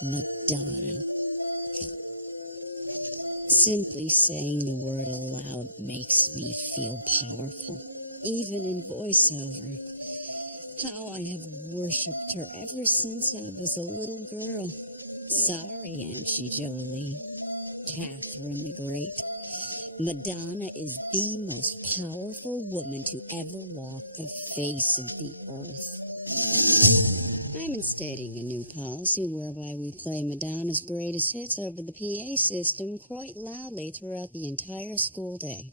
Madonna. Simply saying the word aloud makes me feel powerful, even in voiceover. How I have worshipped her ever since I was a little girl. Sorry, Angie Jolie. Catherine the Great. Madonna is the most powerful woman to ever walk the face of the earth. I'm instating a new policy whereby we play Madonna's greatest hits over the PA system quite loudly throughout the entire school day.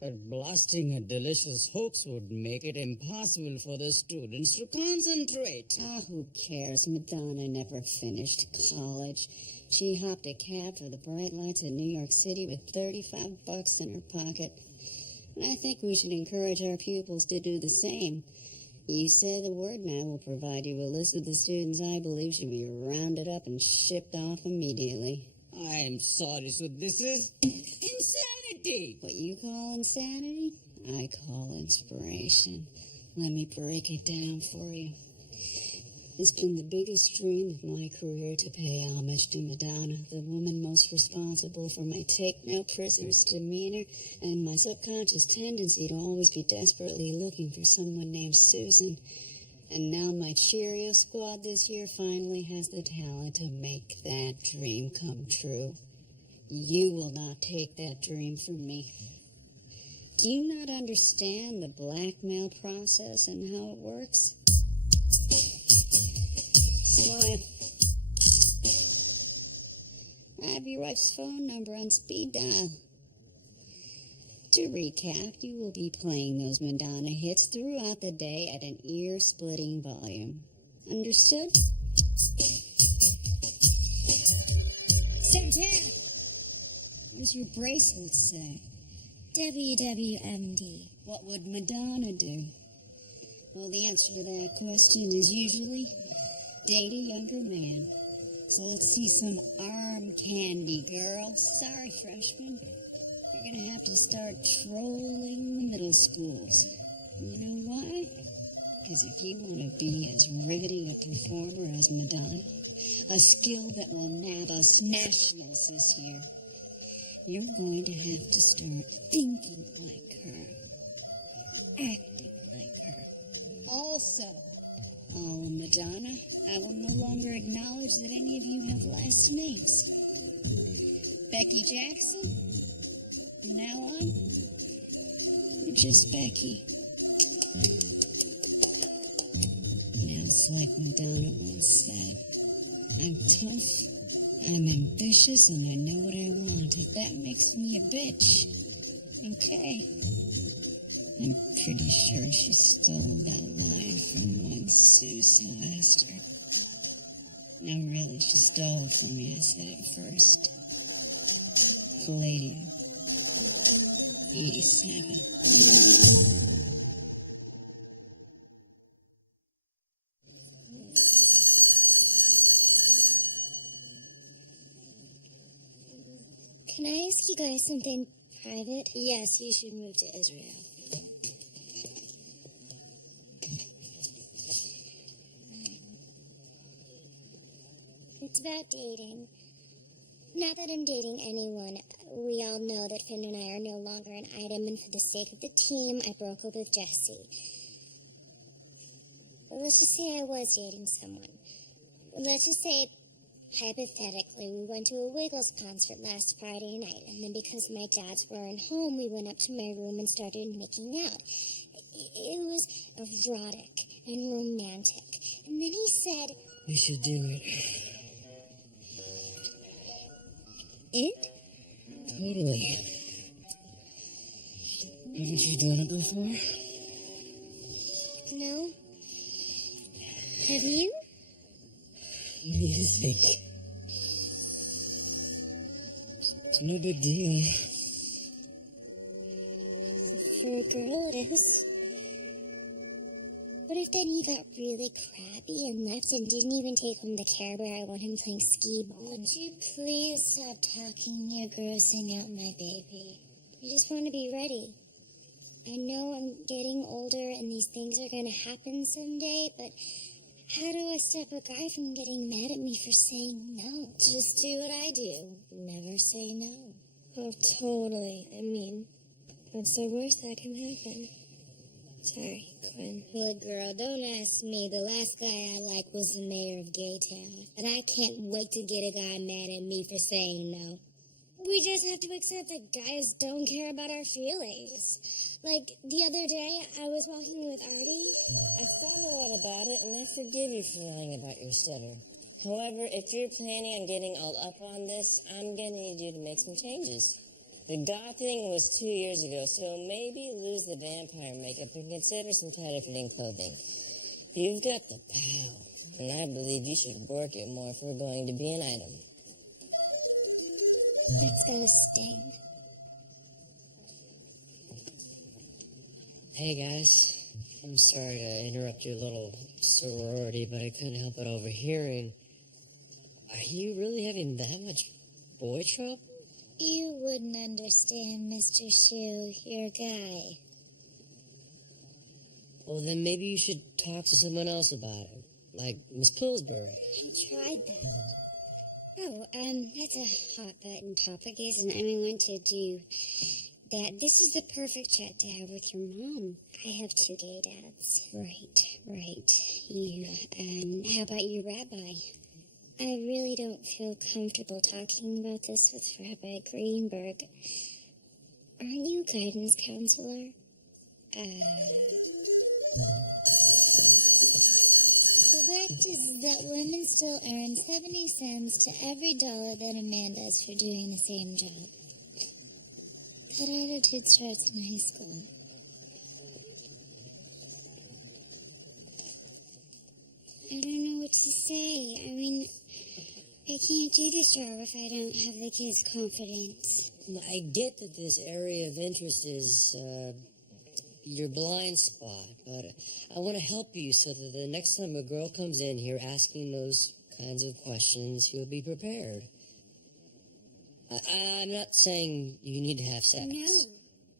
But blasting a delicious hoax would make it impossible for the students to concentrate. Who cares? Madonna never finished college. She hopped a cab for the bright lights of New York City with $35 in her pocket. And I think we should encourage our pupils to do the same. You say the word and I will provide you a list of the students I believe should be rounded up and shipped off immediately. I am sorry, so this is insanity. What you call insanity, I call inspiration. Let me break it down for you. It's been the biggest dream of my career to pay homage to Madonna, the woman most responsible for my take-no-prisoners demeanor and my subconscious tendency to always be desperately looking for someone named Susan. And now my Cheerio squad this year finally has the talent to make that dream come true. You will not take that dream from me. Do you not understand the blackmail process and how it works? Smile. I have your wife's phone number on speed dial. To recap, you will be playing those Madonna hits throughout the day at an ear-splitting volume. Understood? Santana! What does your bracelet say? WWMD. What would Madonna do? Well, the answer to that question is usually date a younger man. So let's see some arm candy, girl. Sorry, freshman. You're going to have to start trolling the middle schools. You know why? Because if you want to be as riveting a performer as Madonna, a skill that will nab us nationals this year, you're going to have to start thinking like her, acting like her. Also, Madonna, I will no longer acknowledge that any of you have last names. Becky Jackson? From now on, you're just Becky. Now it's like Madonna once said, I'm tough, I'm ambitious, and I know what I want. If that makes me a bitch, okay. I'm pretty sure she stole that line from one Sue Sylvester. No, really, she stole it from me. I said it first. Palladium. 87. Can I ask you guys something private? Yes, you should move to Israel. It's about dating. Not that I'm dating anyone. We all know that Finn and I are no longer an item, and for the sake of the team, I broke up with Jesse. But let's just say I was dating someone. Let's just say, hypothetically, we went to a Wiggles concert last Friday night, and then because my dads weren't home, we went up to my room and started making out. It was erotic and romantic. And then he said, We should do it. It? Totally. Haven't you done it before? No. Have you? What do you think? It's no big deal. For a girl, it is. What if then he got really crabby and left and didn't even take home the Care Bear I want him playing skee ball? Would you please stop talking? You're grossing out my baby. I just want to be ready. I know I'm getting older and these things are going to happen someday, but How do I stop a guy from getting mad at me for saying no? Just do what I do. Never say no. Oh, totally. I mean, what's the worst that can happen? Sorry, Quinn. Look, girl, don't ask me. The last guy I liked was the mayor of Gaytown. And I can't wait to get a guy mad at me for saying no. We just have to accept that guys don't care about our feelings. Like, the other day, I was walking with Artie. I thought a lot about it, and I forgive you for lying about your stutter. However, if you're planning on getting all up on this, I'm gonna need you to make some changes. The God thing was 2 years ago, so maybe lose the vampire makeup and consider some tighter-fitting clothing. You've got the pow, and I believe you should work it more if we're going to be an item. That's gotta sting. Hey guys, I'm sorry to interrupt your little sorority, but I couldn't help but overhearing. Are you really having that much boy trouble? You wouldn't understand, Mr. Shu. You're a guy. Well, then maybe you should talk to someone else about it, like Miss Pillsbury. I tried that. Oh, that's a hot button topic, isn't it? I mean, we want to do that. This is the perfect chat to have with your mom. I have 2 gay dads. Right. You, how about your rabbi? I really don't feel comfortable talking about this with Rabbi Greenberg. Aren't you a guidance counselor? The fact is that women still earn 70 cents to every dollar that a man does for doing the same job. That attitude starts in high school. I don't know what to say. I mean, I can't do this job if I don't have the kids' confidence. I get that this area of interest is your blind spot, but I want to help you so that the next time a girl comes in here asking those kinds of questions, you'll be prepared. I'm not saying you need to have sex.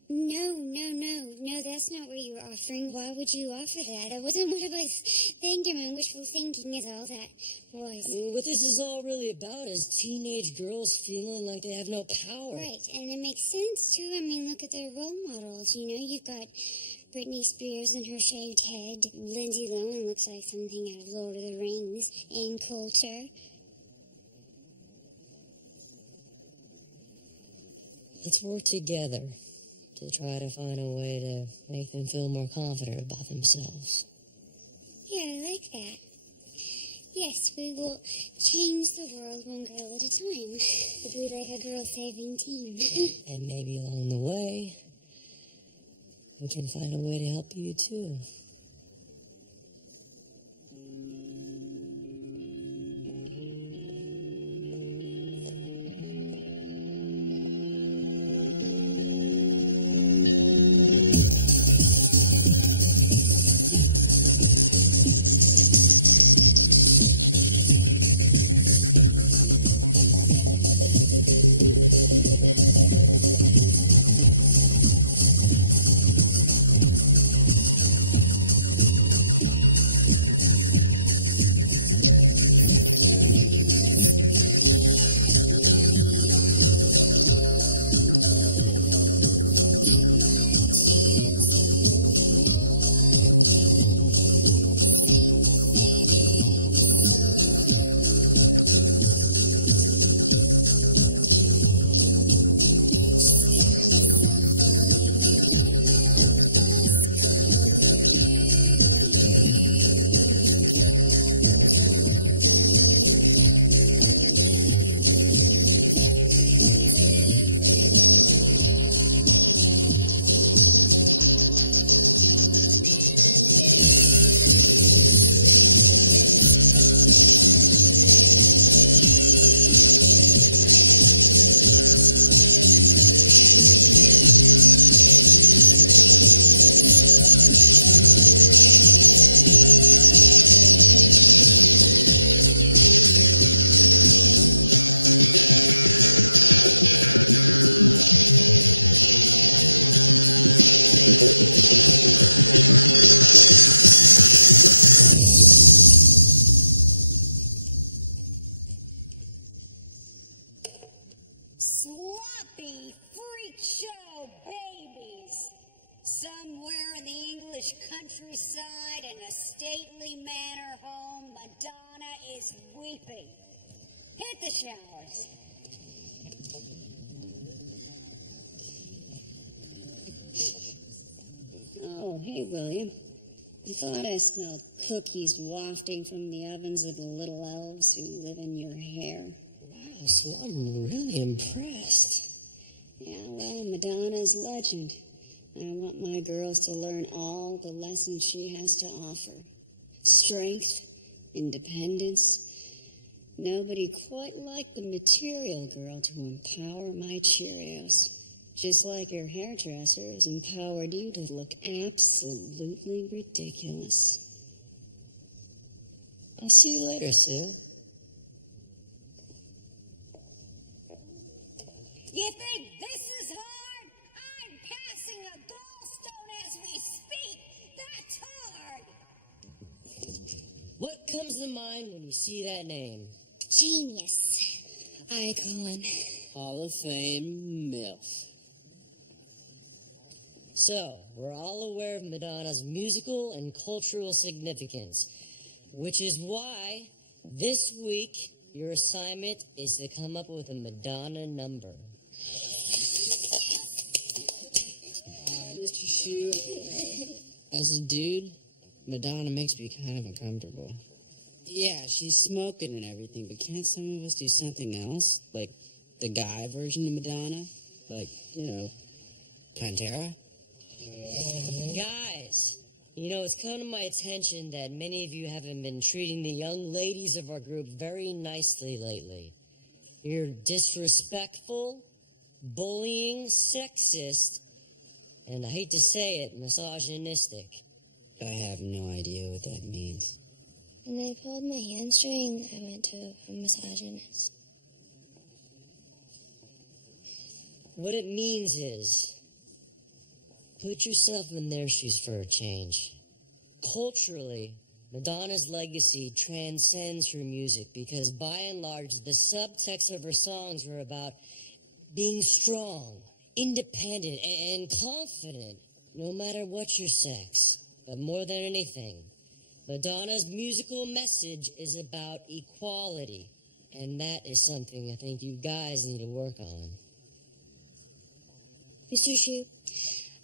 No, that's not what you're offering. Why would you offer that? That wasn't what I was thinking, and wishful thinking is all that was. What this is all really about is teenage girls feeling like they have no power. Right, and it makes sense, too. I mean, look at their role models. You know, you've got Britney Spears and her shaved head. Lindsay Lohan looks like something out of Lord of the Rings. Ann Coulter. Let's work together to try to find a way to make them feel more confident about themselves. Yeah, I like that. Yes, we will change the world one girl at a time. We'll be like a girl-saving team. And maybe along the way, we can find a way to help you too. rich countryside in a stately manor home, Madonna is weeping. Hit the showers. Oh, hey, William. I thought I smelled cookies wafting from the ovens of the little elves who live in your hair. Wow, so I'm really impressed. Yeah, well, Madonna's legend. I want my girls to learn all the lessons she has to offer. Strength, independence. Nobody quite like the material girl to empower my Cheerios. Just like your hairdresser has empowered you to look absolutely ridiculous. I'll see you later, Sue. You think this is hard? I'm passing a gallstone as we speak. That's hard. What comes to mind when you see that name? Genius. Icon. Hall of Fame MILF. So, we're all aware of Madonna's musical and cultural significance, which is why this week your assignment is to come up with a Madonna number. Mr. Shu, as a dude, Madonna makes me kind of uncomfortable. Yeah, she's smoking and everything, but can't some of us do something else? Like the guy version of Madonna? Like, Pantera? Guys, it's come to my attention that many of you haven't been treating the young ladies of our group very nicely lately. You're disrespectful, bullying, sexist, and I hate to say it, misogynistic. I have no idea what that means. When they pulled my hamstring, I went to a misogynist. What it means is, put yourself in their shoes for a change. Culturally, Madonna's legacy transcends her music because by and large, the subtext of her songs were about being strong, independent, and confident, no matter what your sex. But more than anything, Madonna's musical message is about equality, and that is something I think you guys need to work on. Mr. Shu,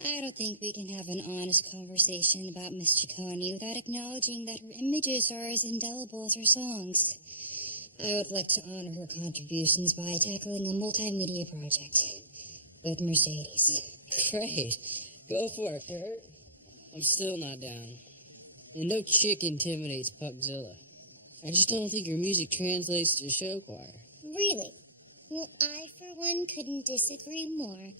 I don't think we can have an honest conversation about Miss Ciccone without acknowledging that her images are as indelible as her songs. I would like to honor her contributions by tackling a multimedia project with Mercedes. Great. Go for it, Kurt. I'm still not down. And no chick intimidates Pugzilla. I just don't think your music translates to show choir. Really? Well, I, for one, couldn't disagree more.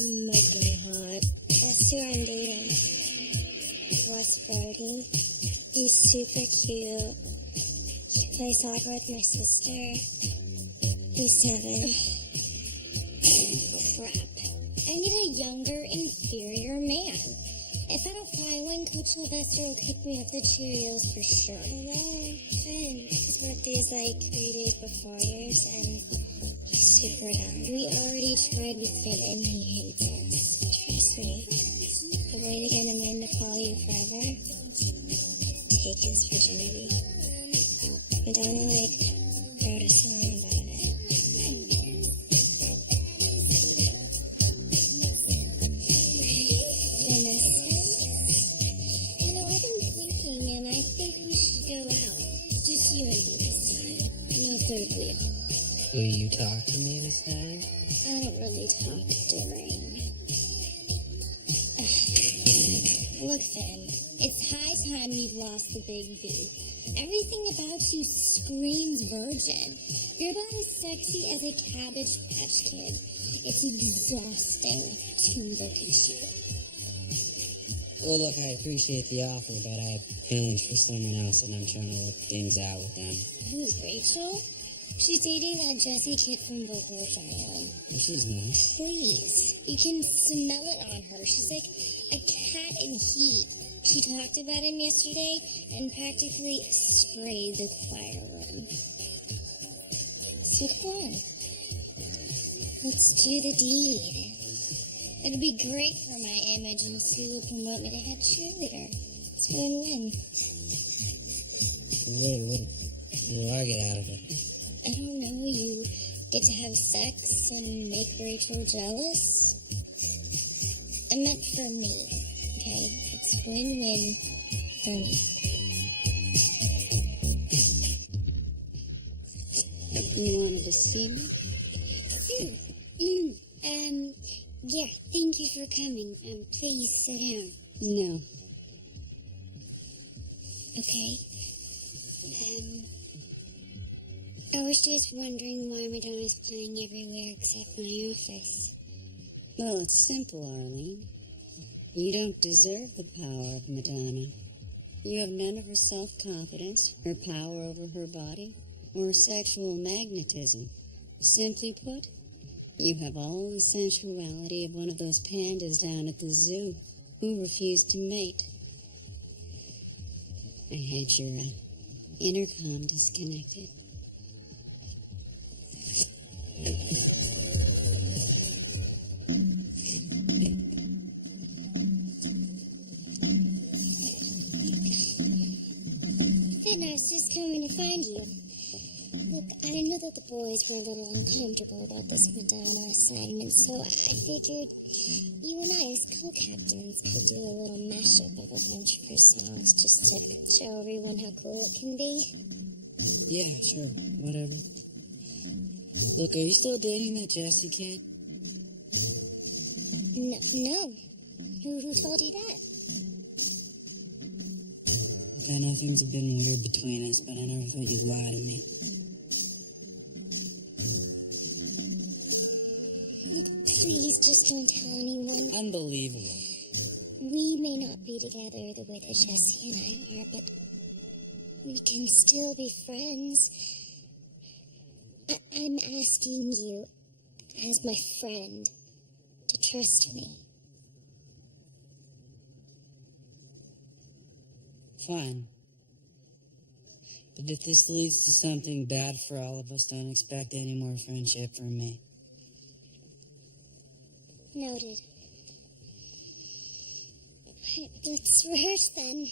Smoking hot. That's who I'm dating. Wes Brody. He's super cute. He plays soccer with my sister. He's 7. Crap. I need a younger, inferior man. If I don't find one, Coach Sylvester will kick me off the Cheerios for sure. Although, Finn, his birthday's like 3 days before yours, and he's super dumb. We already tried with Finn, and he hates us. Trust me. The way to get a man to follow you forever? Take his virginity. Madonna, wrote a song about it. Goodness. I've been thinking, and I think we should go out. Just you and me this time. No third wheel. Will you talk to me this time? I don't really talk during. Look, Finn, it's high time you've lost the big V. Everything about you screams virgin. You're about as sexy as a Cabbage Patch Kid. It's exhausting to look at you. Well, look, I appreciate the offer, but I have feelings for someone else, and I'm trying to work things out with them. Who's Rachel? She's dating that Jessie kid from Bookworth Island. She's nice. Please. You can smell it on her. She's like a cat in heat. She talked about him yesterday and practically sprayed the choir room. So come on. Let's do the deed. It'll be great for my image, and Sue will promote me to head cheerleader. It's win-win. What do I get out of it? I don't know. You get to have sex and make Rachel jealous. I meant for me, okay? It's win-win for me. You wanted to see me? Yeah, thank you for coming. Please sit down. No. Okay. I was just wondering why Madonna's playing everywhere except my office. Well, it's simple, Arlene. You don't deserve the power of Madonna. You have none of her self-confidence, her power over her body, or her sexual magnetism. Simply put, you have all the sensuality of one of those pandas down at the zoo who refused to mate. I had your intercom disconnected. Finn, I was just coming to find you. Look, I know that the boys were a little uncomfortable about this Madonna assignment, so I figured you and I as co-captains could do a little mashup of a bunch of her songs just to show everyone how cool it can be. Yeah, sure, whatever. Look, are you still dating that Jessie kid? No. Who told you that? Look, I know things have been weird between us, but I never thought you'd lie to me. Please just don't tell anyone. Unbelievable. We may not be together the way that Jesse and I are, but we can still be friends. I'm asking you, as my friend, to trust me. Fine. But if this leads to something bad for all of us, don't expect any more friendship from me. Noted. Right, let's rehearse then.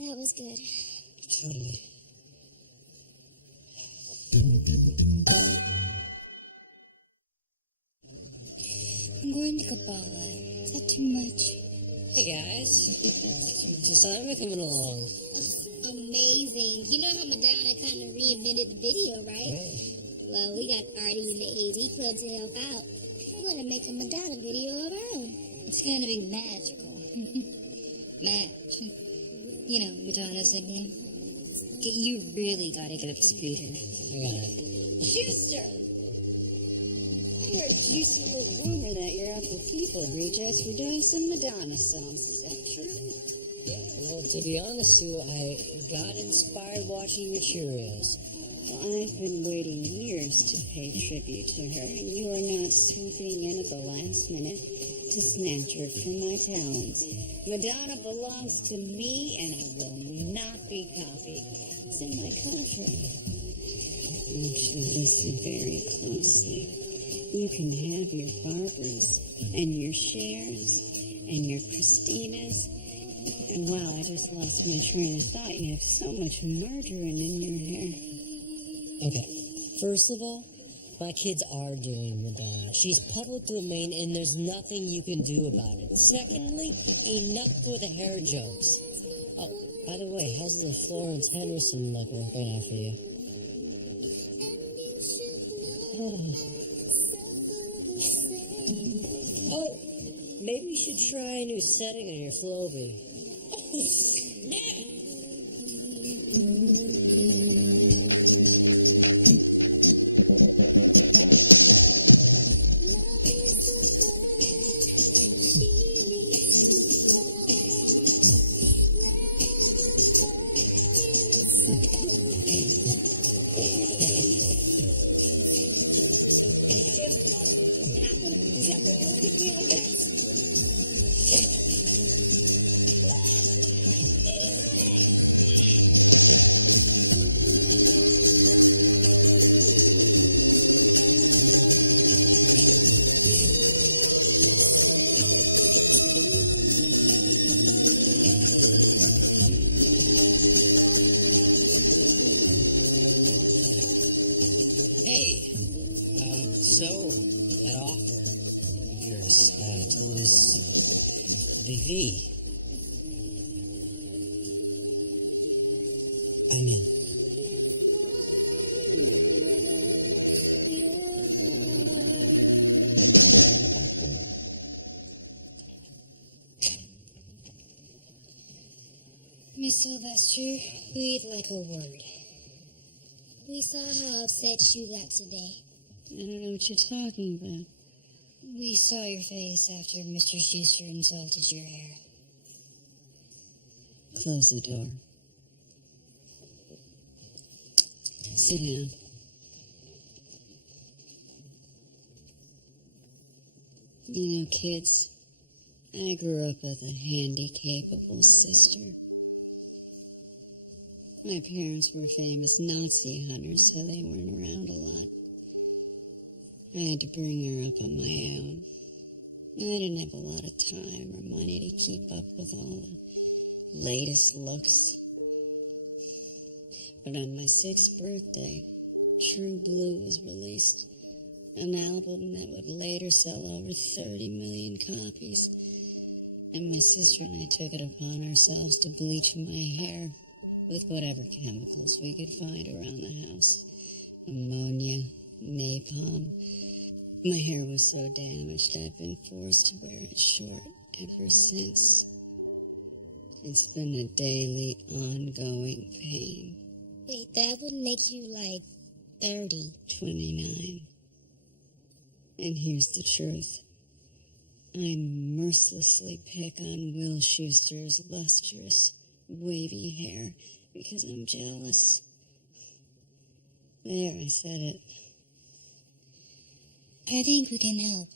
That was good. Totally. I'm going to Kabbalah. Is that too much? Hey guys, just I'm coming along. Amazing. You know how Madonna kind of reinvented the video, right? Well, we got Artie and the AV Club to help out. We want to make a Madonna video of our own. It's going to be magical. You know, Madonna's nickname. You really gotta get up to speed here. I got it. Schuster! I heard a juicy little rumor that you're out for people, Regis. We're doing some Madonna songs. Is that true? Yeah, well, to be honest, Sue, I got inspired watching your Cheerios. Well, I've been waiting years to pay tribute to her, and you are not swooping in at the last minute to snatch her from my talons. Madonna belongs to me, and I will not be copied. It's in my contract. I want you to listen very closely. You can have your Barbaras, and your Chers, and your Christinas, And wow, I just lost my train of thought. You have so much margarine in your hair. Okay, first of all, my kids are doing Madonna. She's public domain and there's nothing you can do about it. Secondly, enough with the hair jokes. Oh, by the way, how's the Florence Henderson look working out for you? Oh, maybe you should try a new setting on your Flowbee. Hey, so that offer of yours to lose the V. I'm in. Miss Sylvester, we'd like a word. We saw how upset you got today. I don't know what you're talking about. We saw your face after Mr. Schuster insulted your hair. Close the door. Sit down. You know, kids, I grew up with a handy-capable sister. My parents were famous Nazi hunters, so they weren't around a lot. I had to bring her up on my own. I didn't have a lot of time or money to keep up with all the latest looks. But on my 6th birthday, True Blue was released, an album that would later sell over 30 million copies. And my sister and I took it upon ourselves to bleach my hair with whatever chemicals we could find around the house. Ammonia, napalm. My hair was so damaged I've been forced to wear it short ever since. It's been a daily, ongoing pain. Wait, that would make you like 30. 29. And here's the truth. I mercilessly pick on Will Schuster's lustrous, wavy hair because I'm jealous. There, I said it. I think we can help.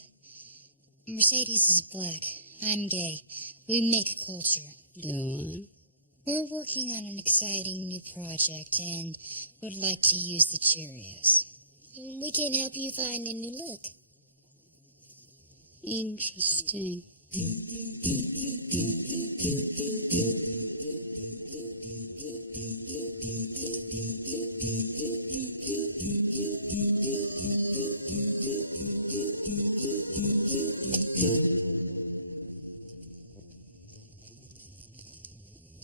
Mercedes is black. I'm gay. We make culture. Go on. We're working on an exciting new project and would like to use the Cheerios. We can help you find a new look. Interesting.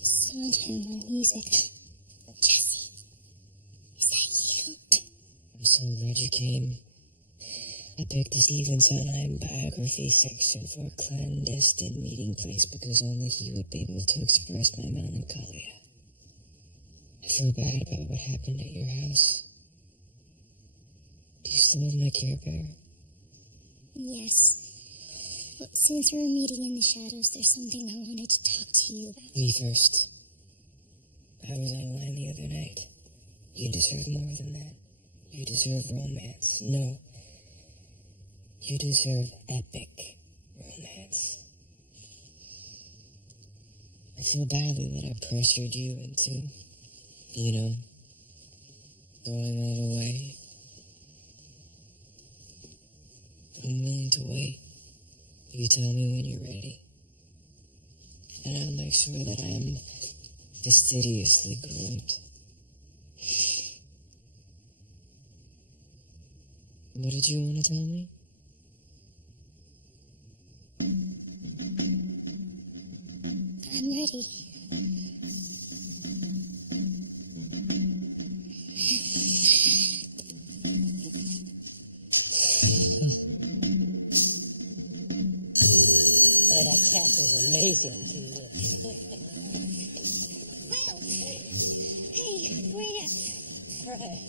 Sometime on music. Jesse, is that you? I'm so glad you came. I picked the Stephen Sondheim biography section for a clandestine meeting place because only he would be able to express my melancholia. I feel bad about what happened at your house. Do you still have my Care Bear? Yes. But since we're meeting in the shadows, there's something I wanted to talk to you about. Me first. I was online the other night. You deserve more than that. You deserve romance. No. You deserve epic romance. I feel badly that I pressured you into, going all the way. I'm willing to wait. You tell me when you're ready. and I'll make sure that I am fastidiously groomed. What did you want to tell me? I'm ready. Hey, that castle's amazing. Well, hey, wait up. Right.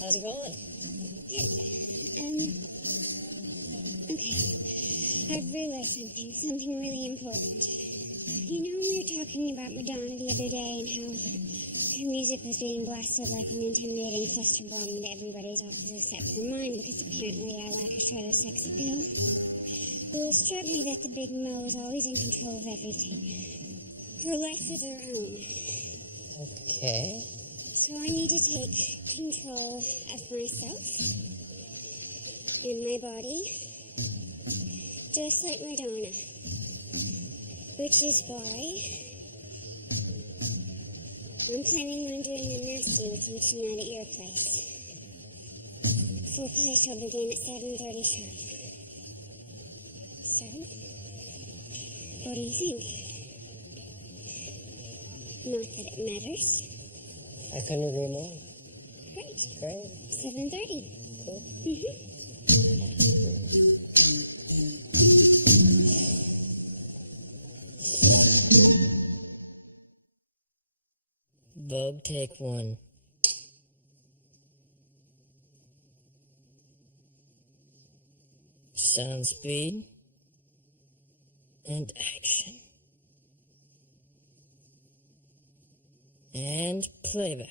How's it going? Okay. I've realized something really important. You know, we were talking about Madonna the other day and how her music was being blasted like an intimidating cluster bomb into everybody's office except for mine because apparently I lack a shred of sex appeal. Well, it struck me that the big Mo is always in control of everything. Her life is her own. Okay. So I need to take control of myself and my body, just like Madonna. Which is why I'm planning on doing a nasty with you tonight at your place. Foreplay shall begin at 7:30 sharp. So, what do you think? Not that it matters. I couldn't agree more. Great. Great. 7:30. Cool. Vogue, take one. Sound, speed, and action. And playback.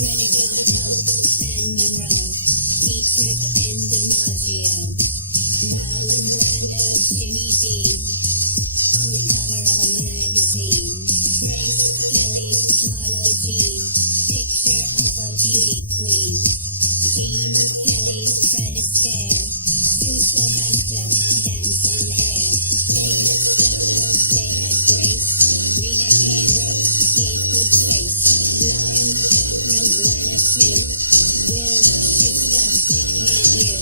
Renaissance, and Monroe, Dietrich and DiMaggio, Marlon Brando, Jimmy D, on the cover of a magazine, Grace Kelly, Charlotte Jean, picture of a beauty queen, Jean Kelly, Fred Astaire, Sue Sylvester, dance on air, they had style, they had grace, Rita Hayworth, Kate with face, Lauren Catherine, Lana Sue, Will, sister, I hate you,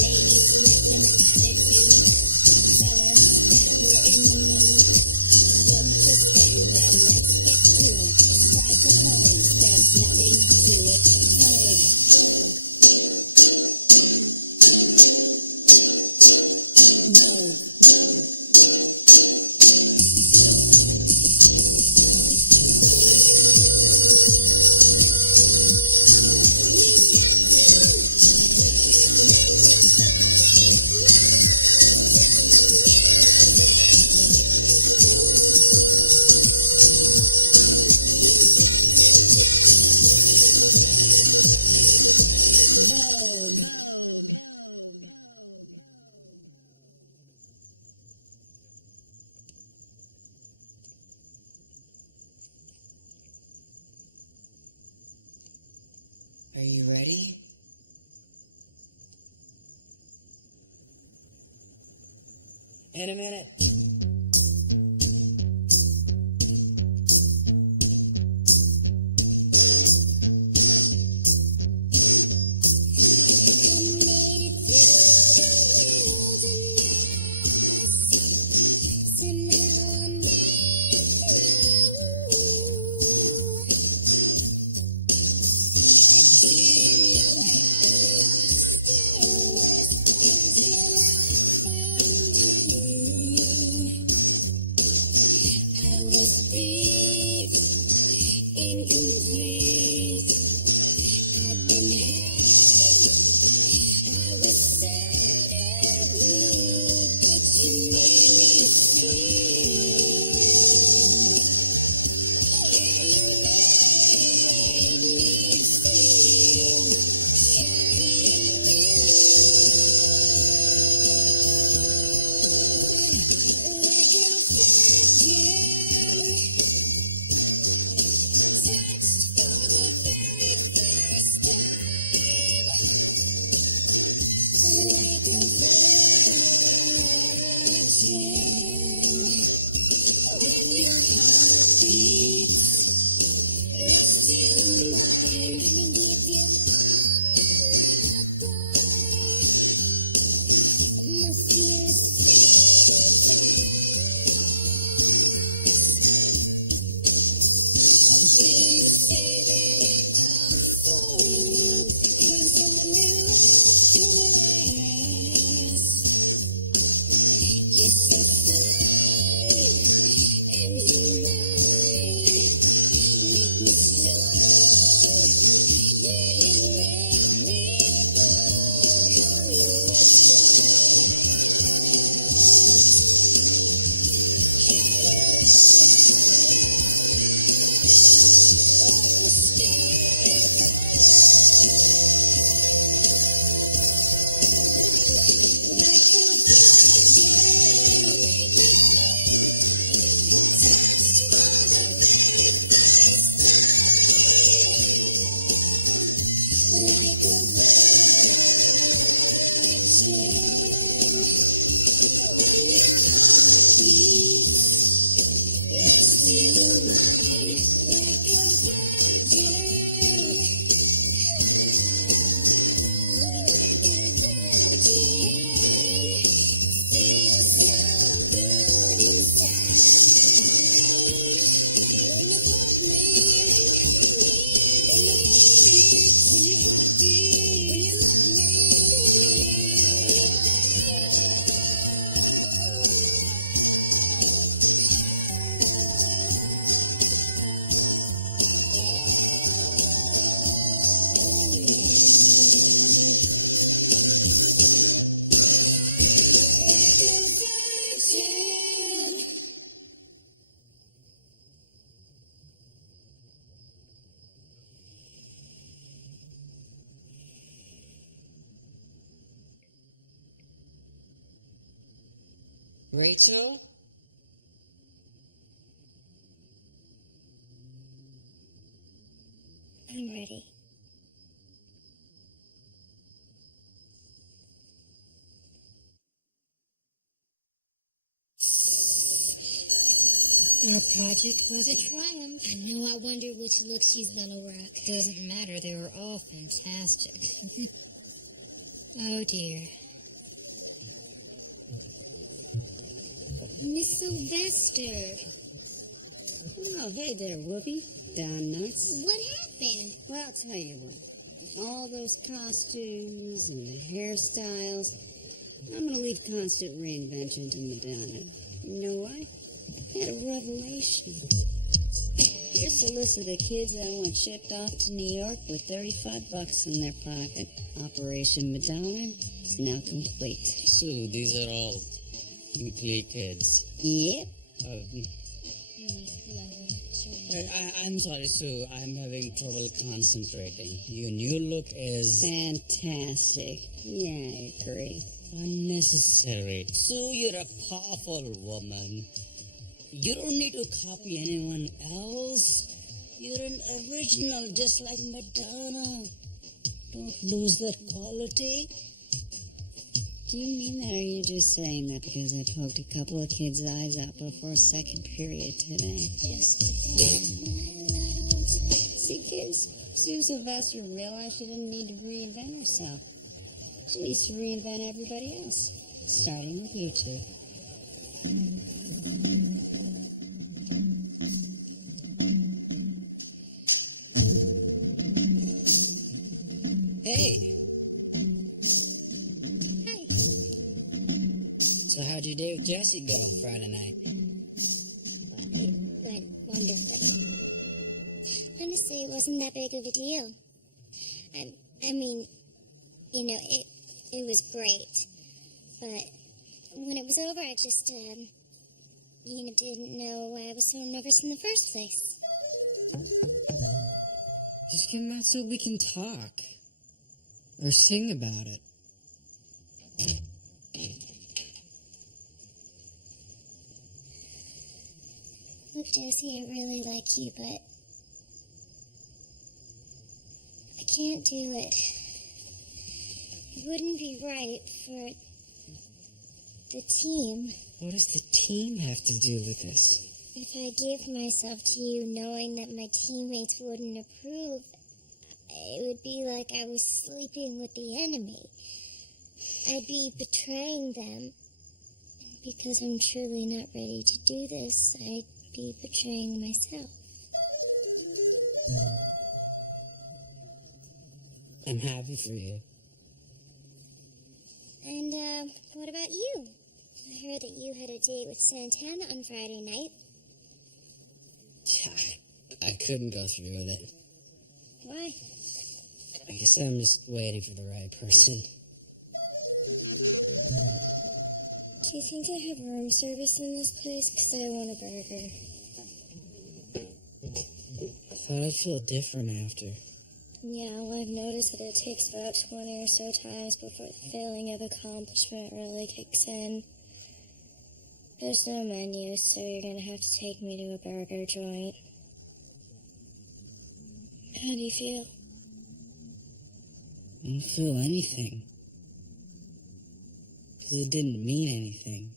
ladies with an attitude, fellas that were in the mood, don't just stand there, let's get to it, strike a pose, there's nothing to it, hurry. Vogue. Are you ready? In a minute. Make me strong. Rachel? I'm ready. Our project was a triumph. I know. I wonder which look she's gonna rock. Doesn't matter, they were all fantastic. Oh dear. Miss Sylvester, Oh, hey there, Whoopi. Down nuts. what happened? Well, I'll tell you what. All those costumes and the hairstyles, I'm going to leave constant reinvention to Madonna. You know why? I had a revelation. Here's a list of the kids that I want shipped off to New York with $35 in their pocket. Operation Madonna is now complete. So these are all Glee kids. Yep. I'm sorry, Sue. I'm having trouble concentrating. Your new look is Fantastic. Yeah, I agree. unnecessary. Sue, you're a powerful woman. You don't need to copy anyone else. You're an original, just like Madonna. Don't lose that quality. Do you mean that, or are you just saying that because I poked a couple of kids' eyes out before second period today? See, kids, Sue Sylvester realized she didn't need to reinvent herself. She needs to reinvent everybody else, starting with you two. Hey, Hi. so how'd your day with Jessie go Friday night? It went wonderfully. Honestly, it wasn't that big of a deal. I mean, you know, it was great. But when it was over, I just, didn't know why I was so nervous in the first place. Just come out so we can talk. Or sing about it. Look, Jessie, I really like you, but I can't do it. It wouldn't be right for the team What does the team have to do with this? if I gave myself to you knowing that my teammates wouldn't approve. It would be like I was sleeping with the enemy. I'd be betraying them. Because I'm truly not ready to do this, I'd be betraying myself. I'm happy for you. And, what about you? I heard that you had a date with Santana on Friday night. I couldn't go through with it. Why? I guess I'm just waiting for the right person. Do you think they have room service in this place? Because I want a burger. I thought I'd feel different after. Yeah, well, I've noticed that it takes about 20 or so times before the feeling of accomplishment really kicks in. There's no menu, so you're gonna have to take me to a burger joint. How do you feel? I don't feel anything. Because it didn't mean anything.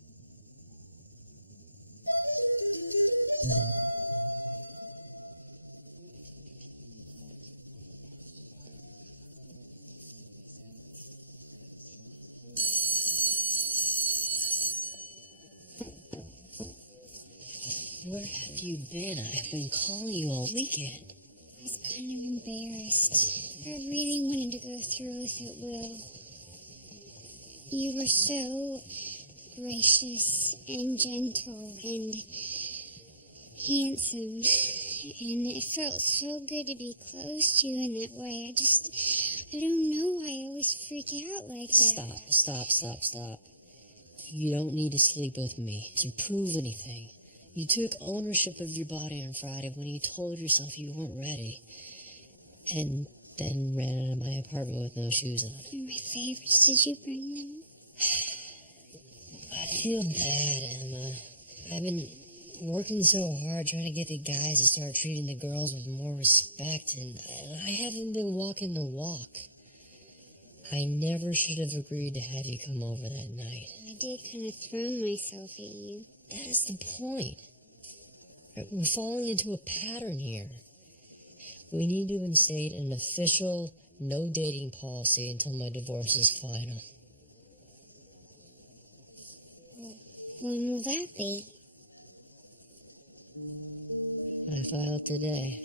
Where have you been? I've been calling you all weekend. I was kind of embarrassed. I really wanted to go through with it, Will. You were so gracious and gentle and handsome. And it felt so good to be close to you in that way. I don't know why I always freak out like that. Stop. You don't need to sleep with me to prove anything. You took ownership of your body on Friday when you told yourself you weren't ready. And then ran out of my apartment with no shoes on. They're my favorites. Did you bring them? But feel bad, Emma. I've been working so hard trying to get the guys to start treating the girls with more respect, and I haven't been walking the walk. I never should have agreed to have you come over that night. I did kind of throw myself at you. That is the point. We're falling into a pattern here. We need to instate an official no dating policy until my divorce is final. When will that be? I filed today.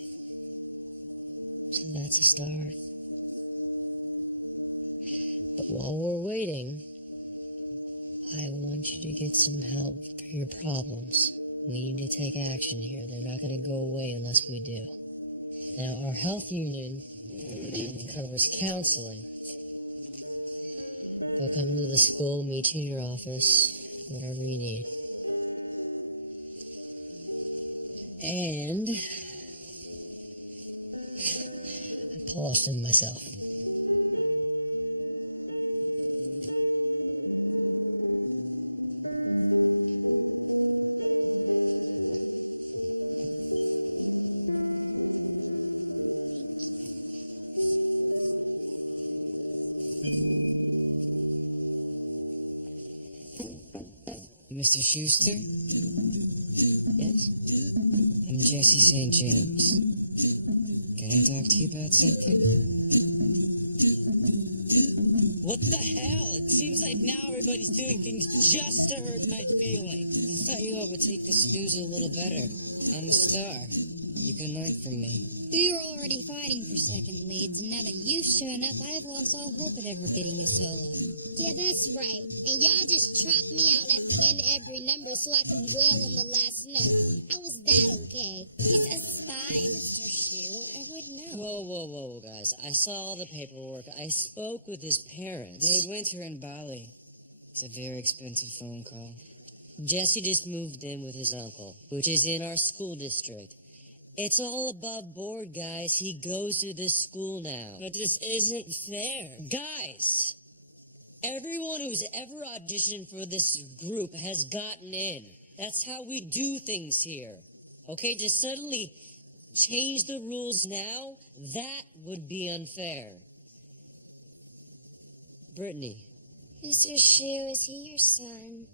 So that's a start. But while we're waiting, I want you to get some help for your problems. We need to take action here. They're not going to go away unless we do. Now, our health union covers counseling. They'll come to the school, meet you in your office, whatever you need. And I polished them myself. Mr. Schuster? Yes? I'm Jesse St. James. Can I talk to you about something? What the hell? It seems like now everybody's doing things just to hurt my feelings. I thought you all would take the snooze a little better. I'm a star. You can learn from me. We were already fighting for second leads, and now that you've shown up, I've lost all hope at ever getting a solo. Yeah, that's right. And y'all just trot me out at the end of every number so I can dwell on the last note. How was that okay? He's a spy, Mr. Shue. I would know. Whoa, guys. I saw all the paperwork. I spoke with his parents. They winter in Bali. It's a very expensive phone call. Jesse just moved in with his uncle, which is in our school district. It's all above board, guys. He goes to this school now. But this isn't fair. Guys, everyone who's ever auditioned for this group has gotten in. That's how we do things here. Okay, to suddenly change the rules now, that would be unfair. Brittany. Mr. Shue, is he your son?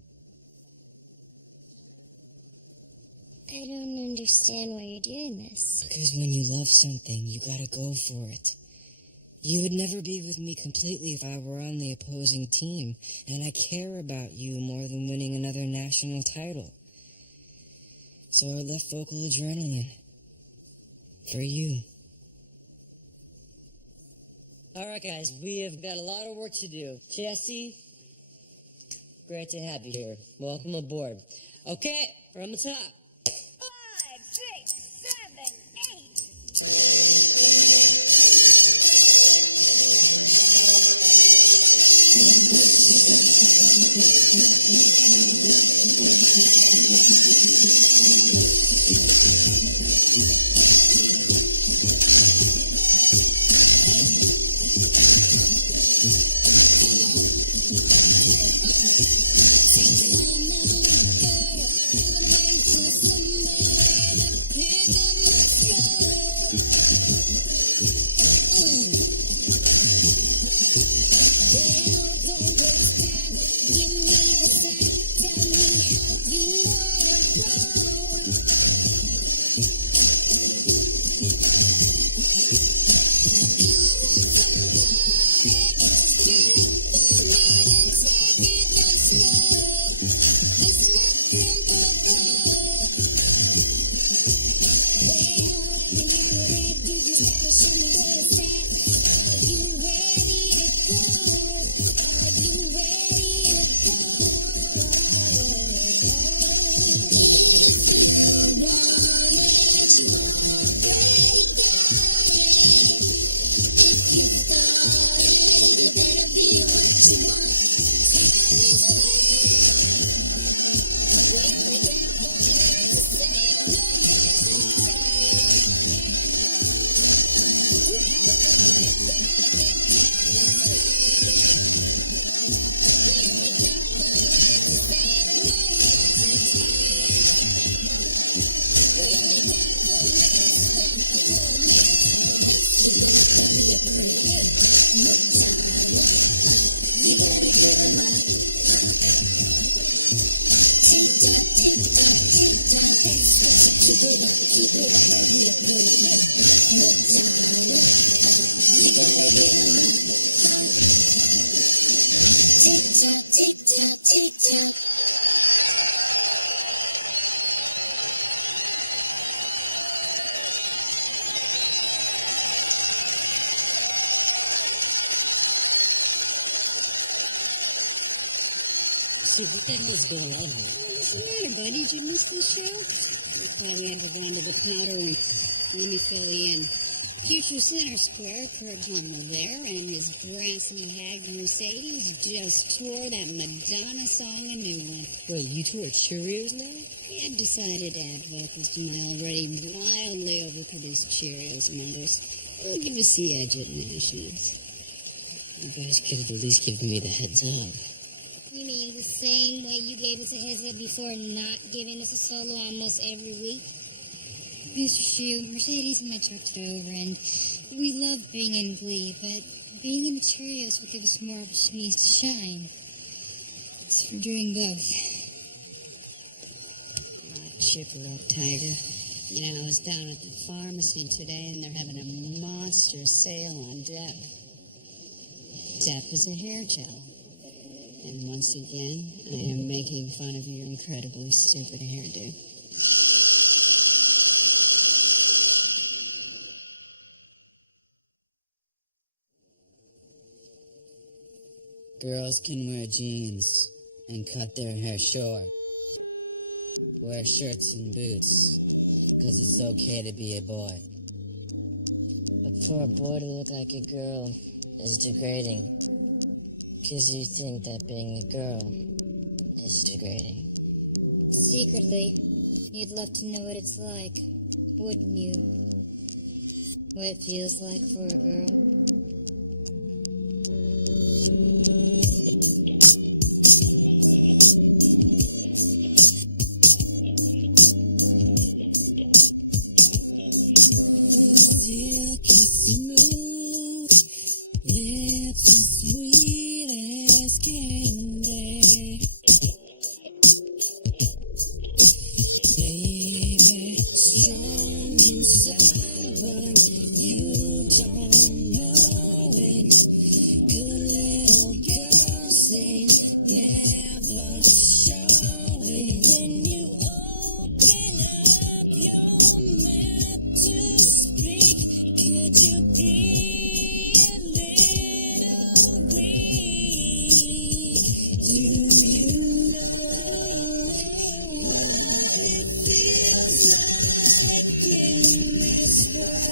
I don't understand why you're doing this. Because when you love something, you gotta go for it. You would never be with me completely if I were on the opposing team, and I care about you more than winning another national title. So I left vocal adrenaline. For you. All right, guys, we have got a lot of work to do. Jesse, great to have you here. Welcome aboard. Okay, from the top. 5, 6, 7, 8. Steve, what the hell's going on here? What's the matter, buddy? Did you miss the show? Well, we had to run to the powder room. Let me fill you in. Future Center Square, Kurt Hummel there, and his brassy hag Mercedes just tore that Madonna song a new one. Wait, you two are Cheerios now? I've decided to add vocals to my already wildly overproduced Cheerios numbers. I'll give us the edge at Nationals. You guys could have at least given me the heads up. You mean the same way you gave us a heads up before not giving us a solo almost every week? Mr. Shue, Mercedes and I talked it over, and we love being in Glee, but being in the Cheerios will give us more opportunities to shine. So we're doing both. Chipper up, Tiger. You know, I was down at the pharmacy today, and they're having a monster sale on Dep. Dep is a hair gel. And once again, I am making fun of your incredibly stupid hairdo. Girls can wear jeans and cut their hair short. Wear shirts and boots, because it's okay to be a boy. But for a boy to look like a girl is degrading. Because you think that being a girl is degrading. Secretly, you'd love to know what it's like, wouldn't you? What it feels like for a girl. Silky smooth, lips as sweet as candy. Baby, strong inside, but you don't know it. Good little girls, they never show it. When you open up your mouth to speak, could you be a little weak? Do you know what it feels like in this world?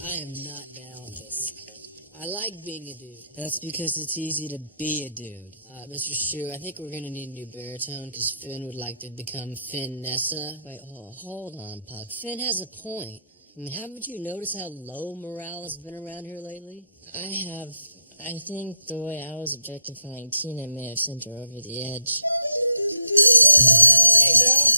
I am not down with this. I like being a dude. That's because it's easy to be a dude. Mr. Shue, I think we're gonna need a new baritone because Finn would like to become Finn Nessa. Wait, hold on, Puck. Finn has a point. I mean, haven't you noticed how low morale has been around here lately? I have. I think the way I was objectifying Tina may have sent her over the edge. Hey, girl.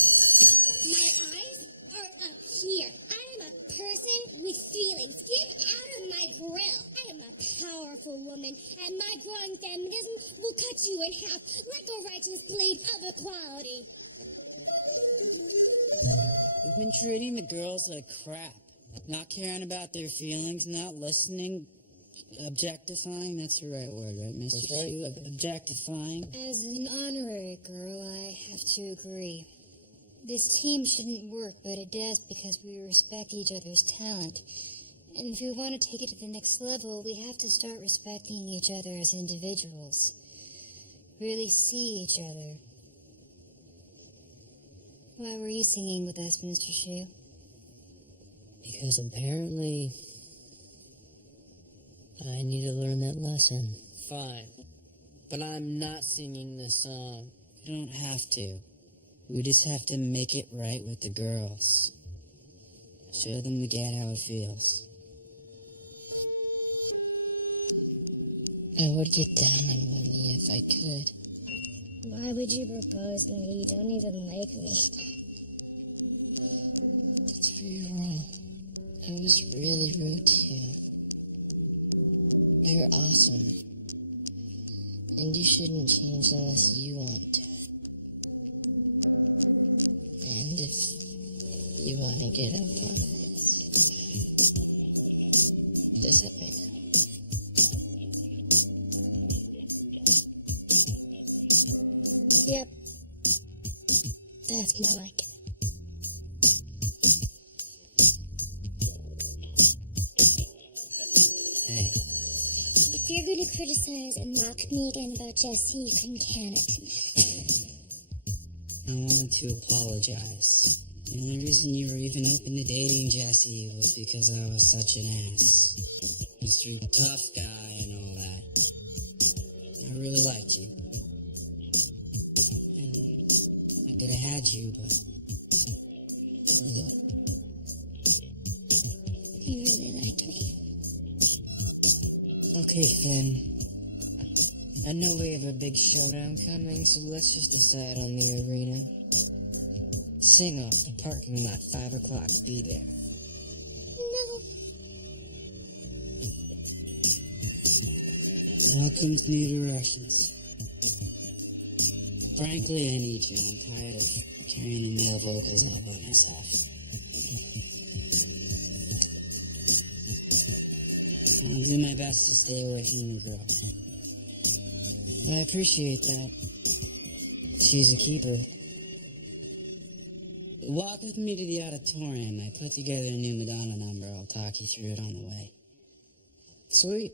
My eyes are up here. I am a person with feelings. Get out of my grill. I am a powerful woman, and my growing feminism will cut you in half like a righteous blade of equality. You've been treating the girls like crap. Not caring about their feelings, not listening. Objectifying, that's the right word, right, Mr. Shue? Objectifying. As an honorary girl, I have to agree. This team shouldn't work, but it does because we respect each other's talent. And if we want to take it to the next level, we have to start respecting each other as individuals. Really see each other Why were you singing with us, Mr. Shu? Because apparently I need to learn that lesson. Fine. But I'm not singing this song. You don't have to. We just have to make it right with the girls. Show them again how it feels. I would get down on one knee if I could. Why would you propose to me? You don't even like me. That's where you're wrong. I was really rude to you. You're awesome. And you shouldn't change unless you want to. And if you want to get up on this, just let me know. Yep. That's more like it. Hey, If you're going to criticize and mock me again about Jesse, you can can it. I wanted to apologize. The only reason you were even open to dating Jesse was because I was such an ass. Mr. Tough Guy and all that. I really liked you. And I could have had you, but... Look, You really liked me. okay, Finn. I know we have a big showdown coming, so let's just decide on the arena. Sing off the parking lot, 5 o'clock, be there. No. Welcome to New Directions. Frankly, I need you. I'm tired of carrying the male vocals all by myself. I'll do my best to stay away from the girl. I appreciate that. She's a keeper. Walk with me to the auditorium. I put together a new Madonna number. I'll talk you through it on the way. Sweet.